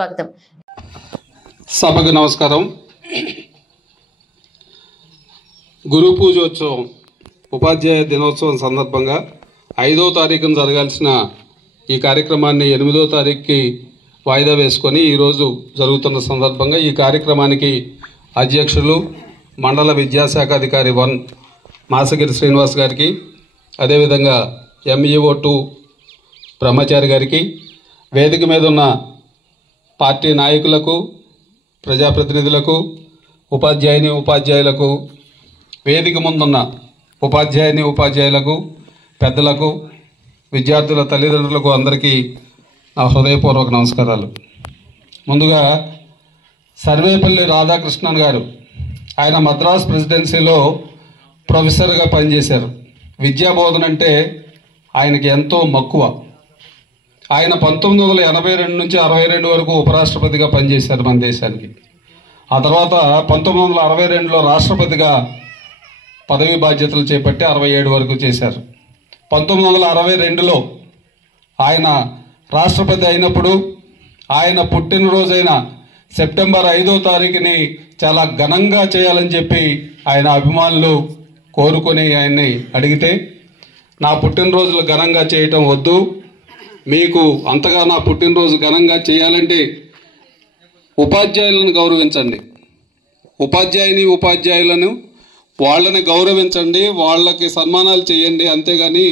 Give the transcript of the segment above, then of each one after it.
స్వాగతం. సభకు నమస్కారం. గురు పూజోత్సవం ఉపాధ్యాయ దినోత్సవం సందర్భంగా 5వ తారీఖున జరగాల్సిన ఈ కార్యక్రమాన్ని 8వ తారీఖుకి వాయిదా వేసుకొని ఈరోజు జరుగుతున్న సందర్భంగా ఈ కార్యక్రమానికి అధ్యక్షులు మండల విద్యాశాఖ అధికారి 1 మాసగిరి శ్రీనివాస్ గారికి, అదేవిధంగా MEO 2 బ్రహ్మచారి గారికి, వేదిక మీద ఉన్న పార్టీ నాయకులకు, ప్రజాప్రతినిధులకు, ఉపాధ్యాయులకు, వేదిక ముందున్న ఉపాధ్యాయులకు, పెద్దలకు, విద్యార్థుల తల్లిదండ్రులకు అందరికీ నా హృదయపూర్వక నమస్కారాలు. ముందుగా సర్వేపల్లి రాధాకృష్ణన్ గారు, ఆయన మద్రాస్ ప్రెసిడెన్సీలో ప్రొఫెసర్గా పనిచేశారు. విద్యాబోధన అంటే ఆయనకి ఎంతో మక్కువ. ఆయన 1982 నుంచి 62 వరకు ఉపరాష్ట్రపతిగా పనిచేశారు మన దేశానికి. ఆ తర్వాత 1962లో రాష్ట్రపతిగా పదవి బాధ్యతలు చేపట్టి 67 వరకు చేశారు. 1962లో ఆయన రాష్ట్రపతి అయినప్పుడు ఆయన పుట్టినరోజైన సెప్టెంబర్ 5వ తారీఖుని చాలా ఘనంగా చేయాలని చెప్పి ఆయన అభిమానులు కోరుకొని ఆయన్ని అడిగితే, నా పుట్టినరోజులు ఘనంగా చేయటం వద్దు, మీకు అంతగా నా పుట్టినరోజు ఘనంగా చేయాలంటే ఉపాధ్యాయులను గౌరవించండి, ఉపాధ్యాయులను వాళ్ళని గౌరవించండి, వాళ్ళకి సన్మానాలు చేయండి, అంతేగాని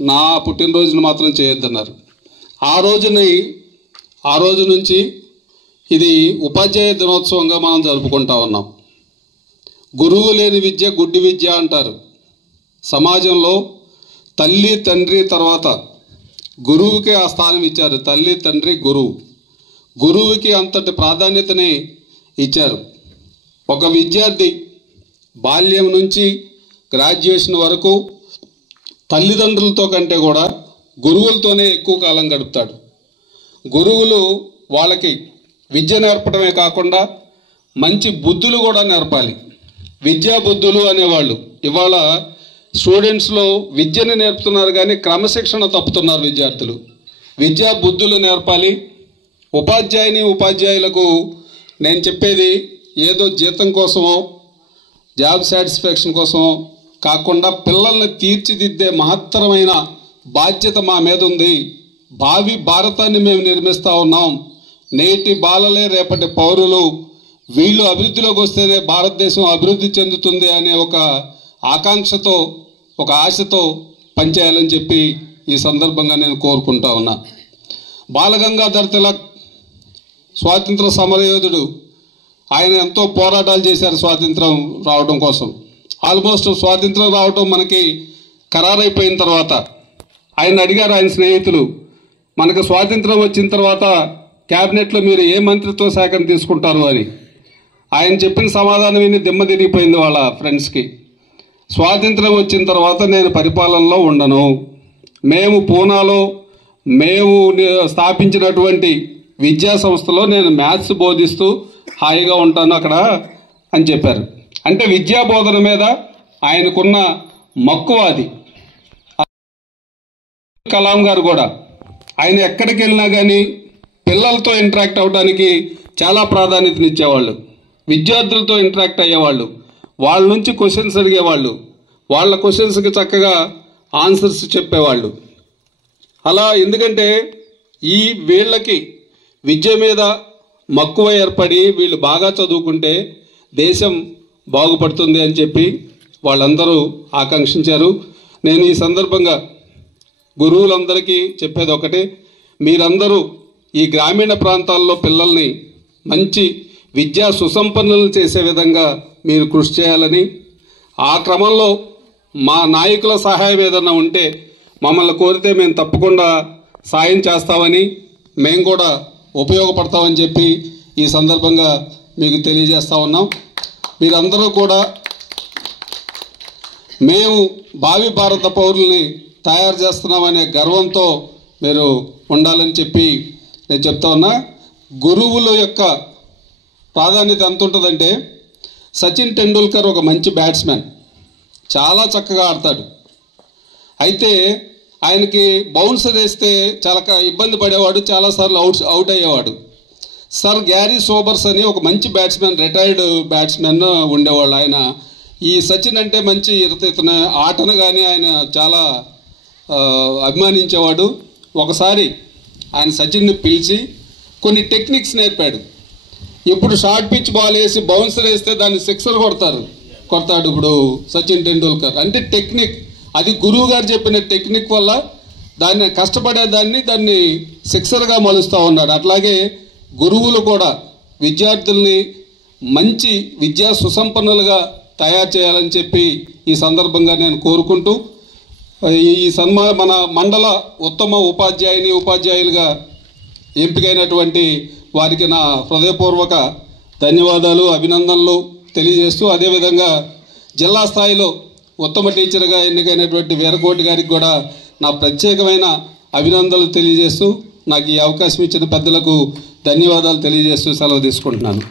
నా పుట్టినరోజును మాత్రం చేయొద్దన్నారు. ఆ రోజు నుంచి ఇది ఉపాధ్యాయ దినోత్సవంగా మనం జరుపుకుంటా ఉన్నాం. గురువు లేని విద్య గుడ్డి విద్య అంటారు. సమాజంలో తల్లి తండ్రి తర్వాత గురువుకి ఆ స్థానం ఇచ్చారు. తల్లి తండ్రి గురువు, గురువుకి అంతటి ప్రాధాన్యతని ఇచ్చారు. ఒక విద్యార్థి బాల్యం నుంచి గ్రాడ్యుయేషన్ వరకు తల్లిదండ్రులతో కంటే కూడా గురువులతోనే ఎక్కువ కాలం గడుపుతాడు. గురువులు వాళ్ళకి విద్య నేర్పడమే కాకుండా మంచి బుద్ధులు కూడా నేర్పాలి. విద్యా బుద్ధులు అనేవాళ్ళు ఇవాళ స్టూడెంట్స్లో విద్యను నేర్పుతున్నారు కానీ క్రమశిక్షణ తప్పుతున్నారు విద్యార్థులు. విద్యా బుద్ధులు నేర్పాలి. ఉపాధ్యాయులకు నేను చెప్పేది ఏదో జీతం కోసమో జాబ్ సాటిస్ఫాక్షన్ కోసమో కాకుండా పిల్లల్ని తీర్చిదిద్దే మహత్తరమైన బాధ్యత మా మీద ఉంది. భావి భారతాన్ని మేము నిర్మిస్తూ ఉన్నాం. నేటి బాలలే రేపటి పౌరులు, వీళ్ళు అభివృద్ధిలోకి వస్తేనే భారతదేశం అభివృద్ధి చెందుతుంది అనే ఒక ఆకాంక్షతో, ఒక ఆశతో పనిచేయాలని చెప్పి ఈ సందర్భంగా నేను కోరుకుంటా ఉన్నా. బాలగంగాధర్ తిలక్ స్వాతంత్ర సమరయోధుడు. ఆయన ఎంతో పోరాటాలు చేశారు స్వాతంత్రం రావడం కోసం. ఆల్మోస్ట్ స్వాతంత్రం రావడం మనకి ఖరారైపోయిన తర్వాత ఆయన అడిగారు ఆయన స్నేహితులు, మనకు స్వాతంత్రం వచ్చిన తర్వాత క్యాబినెట్లో మీరు ఏ మంత్రిత్వ శాఖను తీసుకుంటారు అని. ఆయన చెప్పిన సమాధానం విని దిమ్మ తిరిగిపోయింది వాళ్ళ ఫ్రెండ్స్కి. స్వాతంత్రం వచ్చిన తర్వాత నేను పరిపాలనలో ఉండను, మేము పూనాలో మేము స్థాపించినటువంటి విద్యా సంస్థలో నేను మ్యాథ్స్ బోధిస్తూ హాయిగా ఉంటాను అక్కడ అని చెప్పారు. అంటే విద్యా బోధన మీద ఆయనకున్న మక్కువ అది. కలాం గారు కూడా ఆయన ఎక్కడికి వెళ్ళినా కానీ పిల్లలతో ఇంటరాక్ట్ అవ్వడానికి చాలా ప్రాధాన్యతనిచ్చేవాళ్ళు. విద్యార్థులతో ఇంటరాక్ట్ అయ్యేవాళ్ళు, వాళ్ళ నుంచి క్వశ్చన్స్ అడిగేవాళ్ళు, వాళ్ళ క్వశ్చన్స్కి చక్కగా ఆన్సర్స్ చెప్పేవాళ్ళు. అలా ఎందుకంటే వీళ్ళకి విద్య మీద మక్కువ ఏర్పడి వీళ్ళు బాగా చదువుకుంటే దేశం బాగుపడుతుంది అని చెప్పి వాళ్ళందరూ ఆకాంక్షించారు. నేను ఈ సందర్భంగా గురువులందరికీ చెప్పేది ఒకటే, మీరందరూ ఈ గ్రామీణ ప్రాంతాల్లో పిల్లల్ని మంచి విద్యా సుసంపన్నులు చేసే విధంగా మీరు కృషి చేయాలని, ఆ క్రమంలో మా నాయకుల సహాయం ఏదన్నా ఉంటే మమ్మల్ని కోరితే మేము తప్పకుండా సాయం చేస్తామని, మేము కూడా ఉపయోగపడతామని చెప్పి ఈ సందర్భంగా మీకు తెలియజేస్తా ఉన్నాం. మీరందరూ కూడా మేము భావి భారత పౌరుల్ని తయారు చేస్తున్నామనే గర్వంతో మీరు ఉండాలని చెప్పి నేను చెప్తా ఉన్నా. గురువుల యొక్క ప్రాధాన్యత ఎంత ఉంటుందంటే, సచిన్ టెండూల్కర్ ఒక మంచి బ్యాట్స్మెన్, చాలా చక్కగా ఆడతాడు. అయితే ఆయనకి బౌన్సర్ వేస్తే చాలా ఇబ్బంది పడేవాడు, చాలాసార్లు అవుట్ అయ్యేవాడు. సర్ గ్యారీ సోబర్స్ అని ఒక మంచి బ్యాట్స్మెన్, రిటైర్డ్ బ్యాట్స్మెన్ ఉండేవాళ్ళు. ఆయన ఈ సచిన్ అంటే మంచి ఇతను ఆటను కానీ ఆయన చాలా అభిమానించేవాడు. ఒకసారి ఆయన సచిన్ని పిలిచి కొన్ని టెక్నిక్స్ నేర్పాడు. ఇప్పుడు షార్ట్ పిచ్ బాల్ వేసి బౌన్సర్ వేస్తే దాన్ని సిక్సర్ కొడతాడు ఇప్పుడు సచిన్ టెండూల్కర్. అంటే టెక్నిక్, అది గురువు గారు చెప్పిన టెక్నిక్ వల్ల దాన్ని దాన్ని సిక్సర్గా మలుస్తూ ఉన్నాడు. అట్లాగే గురువులు కూడా విద్యార్థుల్ని మంచి విద్యా సుసంపన్నులుగా తయారు చేయాలని చెప్పి ఈ సందర్భంగా నేను కోరుకుంటూ, ఈ మన మండల ఉత్తమ ఉపాధ్యాయులుగా ఎంపికైనటువంటి వారికి నా హృదయపూర్వక ధన్యవాదాలు, అభినందనలు తెలియజేస్తూ, అదేవిధంగా జిల్లా స్థాయిలో ఉత్తమ టీచర్గా ఎన్నికైనటువంటి వీరకోటి గారికి కూడా నా ప్రత్యేకమైన అభినందనలు తెలియజేస్తూ, నాకు ఈ అవకాశం ఇచ్చిన పెద్దలకు ధన్యవాదాలు తెలియజేస్తూ సెలవు తీసుకుంటున్నాను.